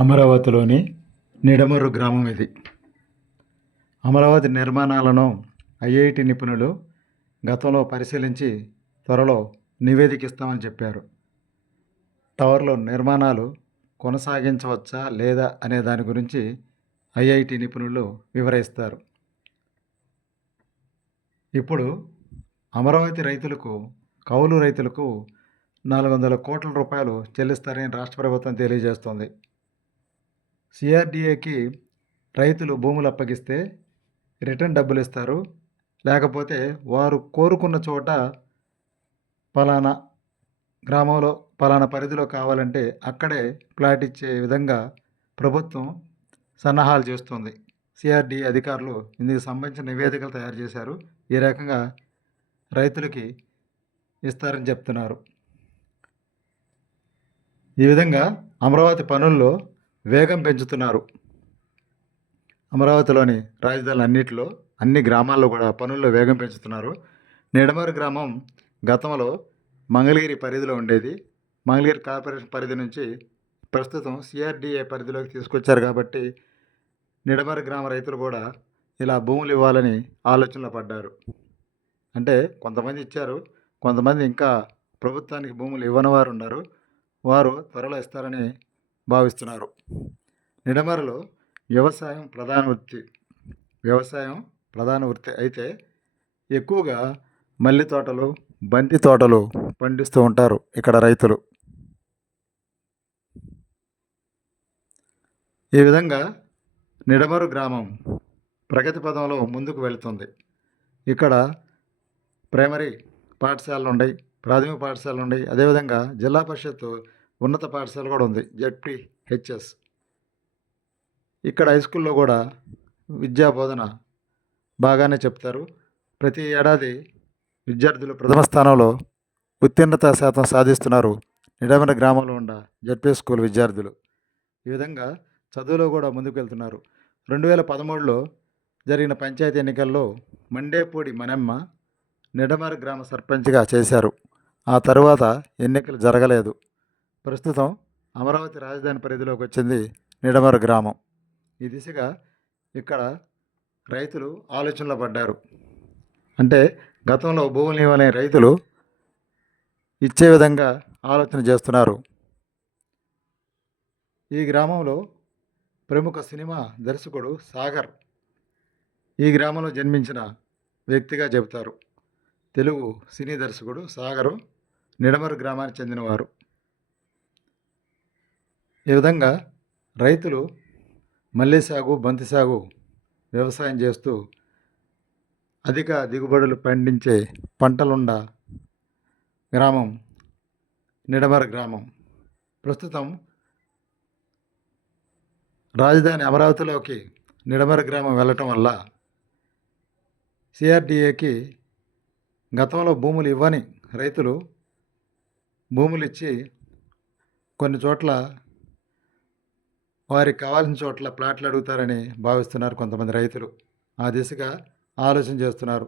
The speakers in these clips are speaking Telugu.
అమరావతిలోని నిడమర్రు గ్రామం ఇది. అమరావతి నిర్మాణాలను ఐఐటి నిపుణులు గతంలో పరిశీలించి త్వరలో నివేదిక ఇస్తామని చెప్పారు. టవర్లో నిర్మాణాలు కొనసాగించవచ్చా లేదా అనే దాని గురించి ఐఐటి నిపుణులు వివరిస్తారు. ఇప్పుడు అమరావతి రైతులకు, కౌలు రైతులకు 400 కోట్ల రూపాయలు చెల్లిస్తారని రాష్ట్ర ప్రభుత్వం తెలియజేస్తోంది. సిఆర్డీఏకి రైతులు భూములు అప్పగిస్తే రిటర్న్ డబ్బులు ఇస్తారు. లేకపోతే వారు కోరుకున్న చోట పలానా గ్రామంలో పలానా పరిధిలో కావాలంటే అక్కడే ప్లాట్ ఇచ్చే విధంగా ప్రభుత్వం సన్నాహాలు చేస్తుంది. సిఆర్డీఏ అధికారులు ఇందుకు సంబంధించిన నివేదికలు తయారు చేశారు. ఈ రకంగా రైతులకి ఇస్తారని చెప్తున్నారు. ఈ విధంగా అమరావతి పనుల్లో వేగం పెంచుతున్నారు. అమరావతిలోని రాజధానులు అన్నింటిలో, అన్ని గ్రామాల్లో కూడా పనుల్లో వేగం పెంచుతున్నారు. నిడమర్రు గ్రామం గతంలో మంగళగిరి పరిధిలో ఉండేది. మంగళగిరి కార్పొరేషన్ పరిధి నుంచి ప్రస్తుతం సిఆర్డీఏ పరిధిలోకి తీసుకొచ్చారు. కాబట్టి నిడమర్రు గ్రామ రైతులు కూడా ఇలా భూములు ఇవ్వాలని ఆలోచనలో పడ్డారు. అంటే కొంతమంది ఇచ్చారు, కొంతమంది ఇంకా ప్రభుత్వానికి భూములు ఇవ్వని వారు ఉన్నారు. వారు త్వరలో ఇస్తారని భావిస్తున్నారు. నిడమర్రులో వ్యవసాయం ప్రధాన వృత్తి అయితే ఎక్కువగా మల్లి తోటలు, బంతి తోటలు పండిస్తూ ఉంటారు ఇక్కడ రైతులు. ఈ విధంగా నిడమర్రు గ్రామం ప్రగతి పదంలో ముందుకు వెళుతుంది. ఇక్కడ ప్రైమరీ పాఠశాలలు ఉన్నాయి, ప్రాథమిక పాఠశాలలు ఉన్నాయి. అదేవిధంగా జిల్లా పరిషత్ ఉన్నత పాఠశాల కూడా ఉంది, జెడ్పీహెచ్ఎస్. ఇక్కడ హై స్కూల్లో కూడా విద్యా బోధన బాగానే చెప్తారు. ప్రతి ఏడాది విద్యార్థులు ప్రథమ స్థానంలో ఉత్తీర్ణత శాతం సాధిస్తున్నారు నిడమర్రు గ్రామంలో ఉన్న జెడ్పీ స్కూల్ విద్యార్థులు. ఈ విధంగా చదువులో కూడా ముందుకు వెళ్తున్నారు. 2013లో జరిగిన పంచాయతీ ఎన్నికల్లో మండేపూడి మనెమ్మ నిడమర్రు గ్రామ సర్పంచ్గా చేశారు. ఆ తరువాత ఎన్నికలు జరగలేదు. ప్రస్తుతం అమరావతి రాజధాని పరిధిలోకి వచ్చింది నిడమర్రు గ్రామం. ఈ దిశగా ఇక్కడ రైతులు ఆలోచనలో పడ్డారు. అంటే గతంలో భూములు ఇవ్వని రైతులు ఇచ్చే విధంగా ఆలోచన చేస్తున్నారు. ఈ గ్రామంలో ప్రముఖ సినిమా దర్శకుడు సాగర్ ఈ గ్రామంలో జన్మించిన వ్యక్తిగా చెబుతారు. తెలుగు సినీ దర్శకుడు సాగరు నిడమర్రు గ్రామానికి చెందినవారు. ఈ విధంగా రైతులు మల్లె సాగు, బంతి సాగు వ్యవసాయం చేస్తూ అధిక దిగుబడులు పండించే పంటలున్న గ్రామం నిడమర్రు గ్రామం. ప్రస్తుతం రాజధాని అమరావతిలోకి నిడమర్రు గ్రామం వెళ్ళటం వల్ల సిఆర్డీఏకి గతంలో భూములు ఇవ్వని రైతులు భూములు ఇచ్చి కొన్ని చోట్ల వారికి కావాల్సిన చోట్ల ప్లాట్లు అడుగుతారని భావిస్తున్నారు కొంతమంది రైతులు. ఆ దిశగా ఆలోచన చేస్తున్నారు.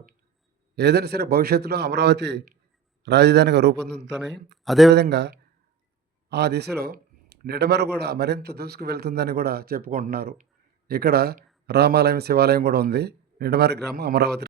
ఏదైనా సరే భవిష్యత్తులో అమరావతి రాజధానిగా రూపొందుతుందని, అదేవిధంగా ఆ దిశలో నిడమర్రు కూడా మరింత దూసుకు వెళ్తుందని కూడా చెప్పుకుంటున్నారు. ఇక్కడ రామాలయం, శివాలయం కూడా ఉంది. నిడమర్రు గ్రామం అమరావతి